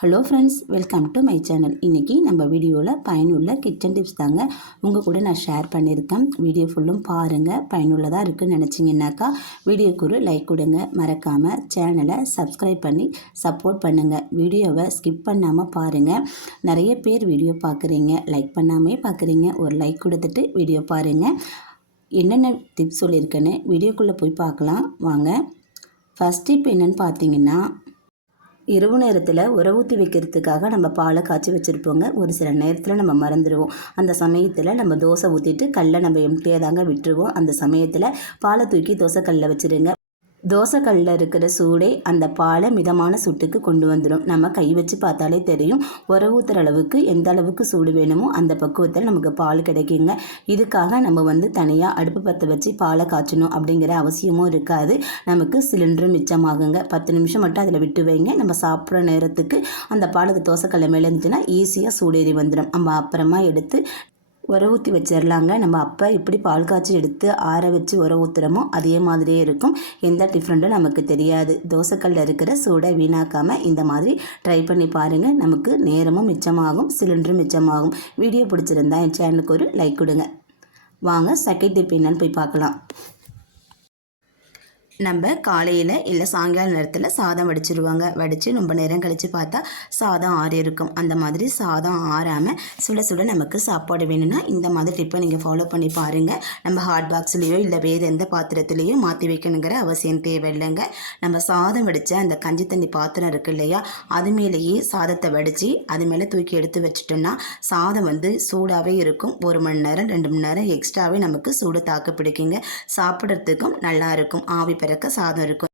Hello friends welcome to my channel இன்றைக்கி நம்ம வீடியோவில் பயனுள்ள கிச்சன் டிப்ஸ் தாங்க உங்கள் கூட நான் ஷேர் பண்ணியிருக்கேன். வீடியோ ஃபுல்லும் பாருங்கள் பயனுள்ளதாக இருக்குன்னு நினச்சிங்கன்னாக்கா வீடியோக்கு ஒரு லைக் கொடுங்க. மறக்காமல் சேனலை சப்ஸ்கிரைப் பண்ணி சப்போர்ட் பண்ணுங்கள் வீடியோவை ஸ்கிப் பண்ணாமல் பாருங்கள் நிறைய பேர் வீடியோ பார்க்குறீங்க லைக் பண்ணாமே பார்க்குறீங்க ஒரு லைக் கொடுத்துட்டு வீடியோ பாருங்கள் என்னென்ன டிப்ஸ் சொல்லியிருக்கேன்னு வீடியோக்குள்ளே போய் பார்க்கலாம். வாங்க. ஃபஸ்ட் டிப் என்னென்னு பார்த்தீங்கன்னா இரவு நேரத்தில் உறவு ஊற்றி வைக்கிறதுக்காக நம்ம பாலை காய்ச்சி வச்சுருப்போங்க. ஒரு சில நேரத்தில் நம்ம மறந்துடுவோம் அந்த சமயத்தில் நம்ம தோசை ஊற்றிட்டு கல்லை நம்ம எம்டியாக தாங்க விட்டுருவோம். அந்த சமயத்தில் பாலை தூக்கி தோசை கல்லில் வச்சுருங்க. தோசைக்கல்லில் இருக்கிற சூடே அந்த பாலை மிதமான சுட்டுக்கு கொண்டு வந்துடும் நம்ம கை வச்சு பார்த்தாலே தெரியும் உர ஊற்றுற அளவுக்கு எந்த அளவுக்கு சூடு வேணுமோ அந்த பக்குவத்தில் நமக்கு பால் கிடைக்குங்க. இதுக்காக நம்ம வந்து தனியாக அடுப்பு பற்ற வச்சு பாலை காய்ச்சணும் அப்படிங்கிற அவசியமும் இருக்காது. நமக்கு சிலிண்டரும் மிச்சமாகுங்க. பத்து நிமிஷம் மட்டும் அதில் விட்டு வைங்க. நம்ம சாப்பிட்ற நேரத்துக்கு அந்த பாலத்தை தோசைக்கல்ல மேலே இருந்துச்சுன்னா ஈஸியாக சூடேறி வந்துடும் நம்ம அப்புறமா எடுத்து உர ஊற்றி வச்சிடலாங்க நம்ம அப்போ இப்படி பால் காய்ச்சி எடுத்து ஆற வச்சு உர ஊற்றுறோமோ அதே மாதிரியே இருக்கும். எந்த டிஃப்ரெண்ட்டும் நமக்கு தெரியாது. தோசைக்கல்லில் இருக்கிற சூடை வீணாக்காமல் இந்த மாதிரி ட்ரை பண்ணி பாருங்கள் நமக்கு நேரமும் மிச்சமாகும் சிலிண்டரும் மிச்சமாகும். வீடியோ பிடிச்சிருந்தா என் சேனலுக்கு ஒரு லைக் கொடுங்க. வாங்க செகண்ட் டிப் என்னன்னு போய் பார்க்கலாம். நம்ம காலையில் இல்லை சாயங்கால நேரத்தில் சாதம் வடிச்சிருவாங்க. வடித்து ரொம்ப நேரம் கழித்து பார்த்தா சாதம் ஆறி இருக்கும் அந்த மாதிரி சாதம் ஆறாமல் சுட சுட நமக்கு சாப்பாடு வேணும்னா இந்த மாதிரி டிப்பை நீங்கள் ஃபாலோ பண்ணி பாருங்கள் நம்ம ஹாட் பாக்ஸ்லேயோ இல்லை வேறு எந்த பாத்திரத்துலேயோ மாற்றி வைக்கணுங்கிற அவசியம் தேவையில்லைங்க. நம்ம சாதம் வடித்த அந்த கஞ்சி தண்ணி பாத்திரம் இருக்குது இல்லையா? அது மேலேயே சாதத்தை வடித்து அது மேலே தூக்கி எடுத்து வச்சிட்டோம்னா சாதம் வந்து சூடாகவே இருக்கும். ஒரு மணி நேரம் ரெண்டு மணி நேரம் எக்ஸ்ட்ராவே நமக்கு சூடு தாக்கு பிடிக்குங்க. சாப்பிட்றதுக்கும் நல்லாயிருக்கும் ஆவி பிறக்க சாதம் இருக்கும்.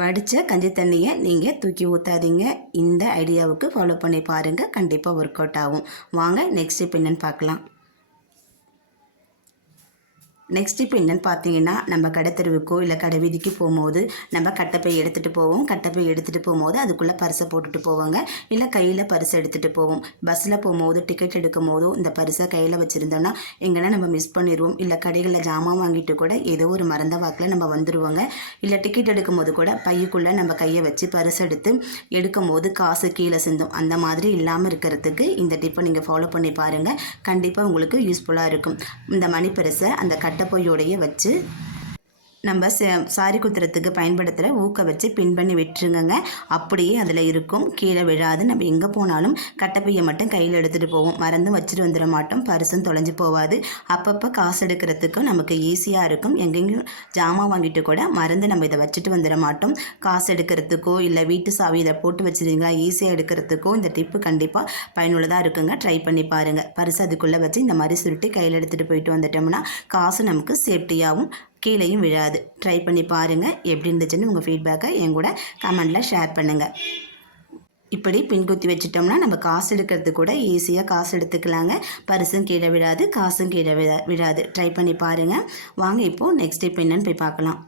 வடித்த கஞ்சி தண்ணியை நீங்கள் தூக்கி ஊற்றாதீங்க இந்த ஐடியாவுக்கு ஃபாலோ பண்ணி பாருங்கள் கண்டிப்பாக ஒர்க் அவுட் ஆகும். வாங்க நெக்ஸ்ட் இப்போ என்னென்னு பார்க்கலாம். நெக்ஸ்ட் இப்போ என்னென்னு பார்த்தீங்கன்னா நம்ம கடை தெருவுக்கோ இல்லை கடை வீதிக்கு போகும்போது நம்ம கட்டப்பை எடுத்துகிட்டு போவோம். கட்டப்பை எடுத்துகிட்டு போகும்போது அதுக்குள்ளே பரிசை போட்டுட்டு போவோங்க. இல்லை கையில் பரிசை எடுத்துகிட்டு போவோம். பஸ்ஸில் போகும்போது டிக்கெட் எடுக்கும் போதோ இந்த பரிசை கையில் வச்சுருந்தோன்னா எங்கன்னா நம்ம மிஸ் பண்ணிடுவோம் இல்லை கடைகளில் ஜாமான் வாங்கிட்டு கூட ஏதோ ஒரு மறந்த வாக்கில் நம்ம வந்துடுவோங்க இல்லை டிக்கெட் எடுக்கும் போது கூட பையக்குள்ளே நம்ம கையை வச்சு பரிசு எடுத்து எடுக்கும் போது காசு கீழே சிந்தும். அந்த மாதிரி இல்லாமல் இருக்கிறதுக்கு இந்த டிப்பை நீங்கள் ஃபாலோ பண்ணி பாருங்கள் கண்டிப்பாக உங்களுக்கு யூஸ்ஃபுல்லாக இருக்கும். இந்த மணி பரிசை அந்த கட்ட கட்டப்பொய்யோடையே வச்சு நம்ம சாரி குத்துறதுக்கு பயன்படுத்துகிற ஊக்க வச்சு பின் பண்ணி விட்டுருங்க அப்படியே அதில் இருக்கும். கீழே விழாது. நம்ம எங்கே போனாலும் கட்டப்பையை மட்டும் கையில் எடுத்துகிட்டு போவோம். மறந்து வச்சுட்டு வந்துட மாட்டோம். பரிசும் தொலைஞ்சு போகாது அப்பப்போ காசு எடுக்கிறதுக்கும் நமக்கு ஈஸியாக இருக்கும். எங்கெங்கேயும் ஜாமான் வாங்கிட்டு கூட மறந்து நம்ம இதை வச்சுட்டு வந்துட மாட்டோம். காசு எடுக்கிறதுக்கோ இல்லை வீட்டு சாவி இதை போட்டு வச்சுருந்தீங்களா ஈஸியாக எடுக்கிறதுக்கோ இந்த டிப்பு கண்டிப்பாக பயனுள்ளதாக இருக்குங்க. ட்ரை பண்ணி பாருங்கள் பரிசு அதுக்குள்ளே வச்சு இந்த மாதிரி சுருட்டி கையில் எடுத்துகிட்டு போயிட்டு வந்துட்டோம்னா காசு நமக்கு சேஃப்டியாகவும் கீழேயும் விழாது. ட்ரை பண்ணி பாருங்கள் எப்படி இருந்துச்சுன்னு உங்கள் ஃபீட்பேக்கை என் கூட கமெண்டில் ஷேர் பண்ணுங்கள் இப்படி பின்குத்தி வச்சிட்டோம்னா நம்ம காசு எடுக்கிறது கூட ஈஸியாக காசு எடுத்துக்கலாங்க. பரிசும் கீழே விழாது காசும் கீழே விழா விழாது. ட்ரை பண்ணி பாருங்கள் வாங்க இப்போது நெக்ஸ்ட் ஸ்டெப் என்னென்னு போய் பார்க்கலாம்.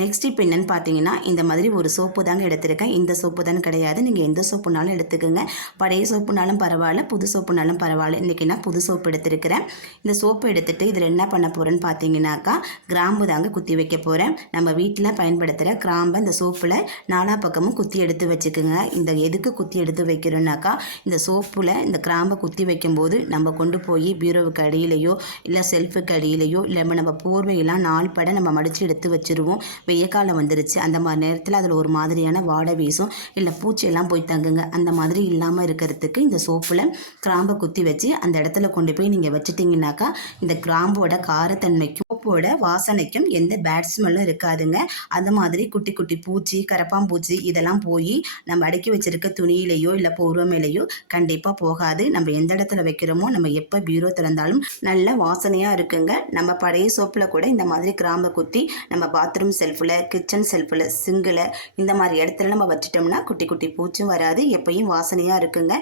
நெக்ஸ்ட் இப்போ என்னென்னு பார்த்தீங்கன்னா இந்த மாதிரி ஒரு சோப்பு தாங்க எடுத்திருக்கேன். இந்த சோப்பு தான் கிடையாது. நீங்கள் எந்த சோப்புனாலும் எடுத்துக்கோங்க. பழைய சோப்புனாலும் பரவாயில்ல புது சோப்புனாலும் பரவாயில்ல. இன்றைக்கி நான் புது சோப்பு எடுத்திருக்கிறேன். இந்த சோப்பு எடுத்துகிட்டு இதில் என்ன பண்ண போகிறேன்னு பார்த்தீங்கன்னாக்கா கிராம்பு தாங்க குத்தி வைக்க போகிறேன் நம்ம வீட்டில் பயன்படுத்துகிற கிராம்பை இந்த சோப்பில் நாலா பக்கமும் குத்தி எடுத்து வச்சுக்கோங்க. இந்த எதுக்கு குத்தி எடுத்து வைக்கிறோன்னாக்கா இந்த சோப்பில் இந்த கிராம்பை குத்தி வைக்கும்போது நம்ம கொண்டு போய் பீரோவுக்கு அடியிலையோ இல்லை செல்ஃபுக்கு அடியிலையோ இல்லை நம்ம போர்வையெல்லாம் நாள் பட நம்ம மடித்து எடுத்து வச்சுருவோம். வெய்ய காலம் வந்துருச்சு. அந்த மாதிரி நேரத்தில் அதில் ஒரு மாதிரியான வாடை வீசும். இல்லை பூச்சியெல்லாம் போய் தங்குங்க. அந்த மாதிரி இல்லாமல் இருக்கிறதுக்கு இந்த சோப்பில் கிராம்பை குத்தி வச்சு அந்த இடத்துல கொண்டு போய் நீங்கள் வச்சுட்டிங்கனாக்கா இந்த கிராம்போட காரத்தன்மைக்கும் சோப்போட வாசனைக்கும் எந்த பேட் ஸ்மெல்லும் இருக்காதுங்க. அந்த மாதிரி குட்டி குட்டி பூச்சி கரப்பாம்பூச்சி இதெல்லாம் போய் நம்ம அடுக்கி வச்சிருக்க துணியிலையோ இல்லை போர்வ கண்டிப்பாக போகாது. நம்ம எந்த இடத்துல வைக்கிறோமோ நம்ம எப்போ பீரோ திறந்தாலும் நல்ல வாசனையாக இருக்குங்க. நம்ம பழைய சோப்பில் கூட இந்த மாதிரி கிராம்பை குத்தி நம்ம பாத்ரூம் செல்ஃபில் கிச்சன் செல்ஃபில் சிங்கில் இந்த மாதிரி இடத்துல நம்ம வச்சிட்டோம்னா குட்டி குட்டி பூச்சும் வராது. எப்பயும் வாசனையாக இருக்குங்க.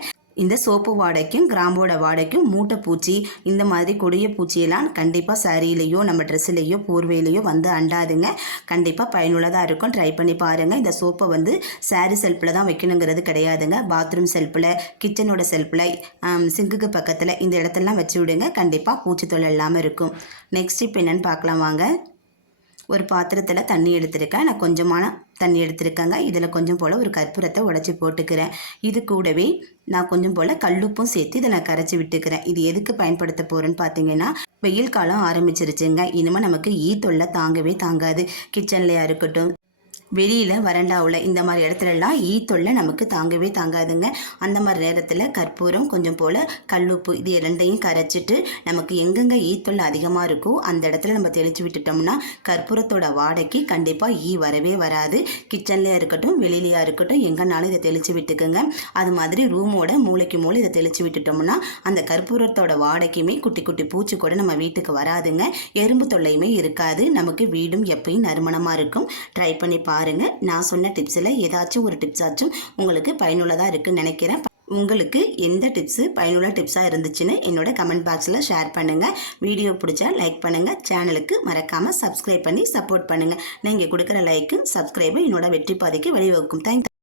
இந்த சோப்பு வாடைக்கும் கிராம்போட வாடைக்கும் மூட்டை பூச்சி இந்த மாதிரி கொடிய பூச்சியெல்லாம் கண்டிப்பாக சாரியிலையோ நம்ம ட்ரெஸ்ஸிலையோ போர்வையிலையோ வந்து அண்டாதுங்க. கண்டிப்பாக பயனுள்ளதாக இருக்கும். ட்ரை பண்ணி பாருங்கள் இந்த சோப்பை வந்து சாரி செல்ஃபில் தான் வைக்கணுங்கிறது கிடையாதுங்க. பாத்ரூம் செல்ஃபில் கிச்சனோட செல்ஃபில் சிங்குக்கு பக்கத்தில் இந்த இடத்துலலாம் வச்சு விடுங்க. கண்டிப்பாக பூச்சி தொல்லை இல்லாமல் இருக்கும். நெக்ஸ்ட் இப்போ என்னென்னு பார்க்கலாம் வாங்க. ஒரு பாத்திரத்தில் தண்ணி எடுத்திருக்கேன். நான் கொஞ்சமான தண்ணி எடுத்திருக்கேங்க. இதில் கொஞ்சம் போல் ஒரு கற்பூரத்தை உடச்சி போட்டுக்கிறேன். இது கூடவே நான் கொஞ்சம் போல் கல்லுப்பும் சேர்த்து இதை நான் கரைச்சி விட்டுக்கிறேன். இது எதுக்கு பயன்படுத்த போகிறேன்னு பார்த்தீங்கன்னா வெயில் காலம் ஆரம்பிச்சிருச்சுங்க. இனிமேல் நமக்கு ஈ தொல்லை தாங்கவே தாங்காது. கிச்சன்லையாக இருக்கட்டும் வெளியில் வறண்டாவில் இந்த மாதிரி இடத்துலலாம் ஈ தொல்லை நமக்கு தாங்கவே தாங்காதுங்க. அந்த மாதிரி நேரத்தில் கற்பூரம் கொஞ்சம் போல் கல்லுப்பு இது இரண்டையும் கரைச்சிட்டு நமக்கு எங்கெங்கே ஈ தொல்லை அதிகமாக இருக்கோ அந்த இடத்துல நம்ம தெளித்து விட்டுட்டோம்னா கற்பூரத்தோட வாடைக்கு கண்டிப்பாக ஈ வரவே வராது. கிச்சன்லேயே இருக்கட்டும் வெளியிலையாக இருக்கட்டும் எங்கேனாலும் இதை தெளித்து விட்டுக்குங்க. அது மாதிரி ரூமோட மூளைக்கு மூளை இதை தெளித்து விட்டுட்டோம்னா அந்த கற்பூரத்தோட வாடைக்குமே குட்டி குட்டி பூச்சி கூட நம்ம வீட்டுக்கு வராதுங்க. எறும்பு தொல்லையுமே இருக்காது. நமக்கு வீடும் எப்பயும் நறுமணமாக இருக்கும். ட்ரை பண்ணி பாருங்கள் நான் சொன்ன டிப்ஸில் ஏதாச்சும் ஒரு டிப்ஸாச்சும் உங்களுக்கு பயனுள்ளதாக இருக்குன்னு நினைக்கிறேன். உங்களுக்கு எந்த டிப்ஸு பயனுள்ள டிப்ஸாக இருந்துச்சுன்னு என்னோட கமெண்ட் பாக்ஸில் ஷேர் பண்ணுங்கள் வீடியோ பிடிச்சா லைக் பண்ணுங்கள் சேனலுக்கு மறக்காமல் சப்ஸ்கிரைப் பண்ணி சப்போர்ட் பண்ணுங்கள் நீங்கள் கொடுக்குற லைக்கு சப்ஸ்கிரைபு என்னோட வெற்றி பாதைக்கு வழிவகுக்கும். தேங்க்